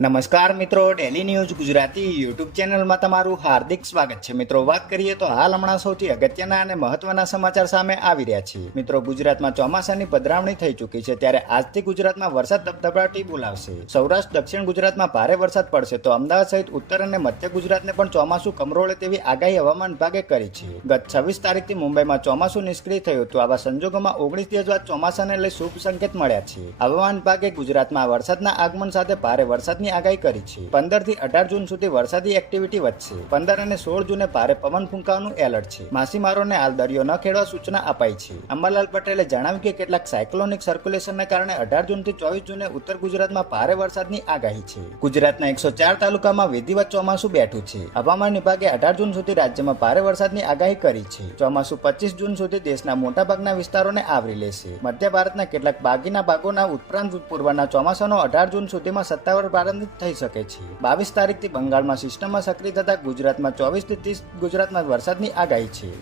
નમસ્કાર મિત્રો, daily news Gujarati YouTube ચેનલમાં તમારું હાર્દિક સ્વાગત છે. મિત્રો, વાત કરીએ તો હાલ હમણાં સૌથી અગત્યના અને મહત્વના સમાચાર સામે આવી રહ્યા છે. મિત્રો, ગુજરાતમાં ચોમાસાની પધરામણી થઈ ચૂકી છે, ત્યારે આજથી ગુજરાતમાં વરસાદ ધબધબાટી બોલાવશે. સૌરાષ્ટ્ર દક્ષિણ ગુજરાતમાં ભારે વરસાદ પડશે તો અમદાવાદ સહિત ઉત્તર અને મધ્ય ગુજરાતને પણ ચોમાસું કમરોળે તેવી આગાહી હવામાન વિભાગે કરી છે. ગત 26 તારીખથી મુંબઈમાં ચોમાસું નિષ્ક્રિય થયું હતું. આવા સંજોગોમાં 19 દિવસ બાદ ચોમાસાને લઈ શુભ સંકેત મળ્યા છે. હવામાન વિભાગે ગુજરાતમાં વરસાદના આગમન સાથે ભારે વરસાદની આગાહી કરી છે. 15 થી 18 જૂન સુધી વરસાદી એક્ટિવિટી વધશે. 15 અને 16 જૂને ભારે પવન ફૂંકાવાનું એલર્ટ છે. માછીમારોને હાલ દરિયો ન ખેડવા સૂચના અપાઈ છે. અંબાલાલ પટેલે જણાવ્યું કે કેટલાક સાયક્લોનિક સર્ક્યુલેશનને કારણે 18 જૂનથી 24 જૂને ઉત્તર ગુજરાતમાં ભારે વરસાદની આગાહી છે. ગુજરાતના 104 તાલુકામાં વિધિવત ચોમાસું બેઠું છે. હવામાન વિભાગે 18 જૂન સુધી રાજ્યમાં ભારે વરસાદની આગાહી કરી છે. ચોમાસું 25 જૂન સુધી દેશના મોટાભાગના વિસ્તારોને આવરી લેશે. મધ્ય ભારતના કેટલાક બાકીના ભાગોના ઉપરાંત પૂર્વના ચોમાસાનો 18 જૂન સુધીમાં સત્તાવાર પ્રારંભ થઈ શકે છે. 22 તારીખથી બંગાળમાં સિસ્ટમમાં સક્રિય થતા ગુજરાતમાં 24 થી 30 ગુજરાતમાં વરસાદની આગાહી છે.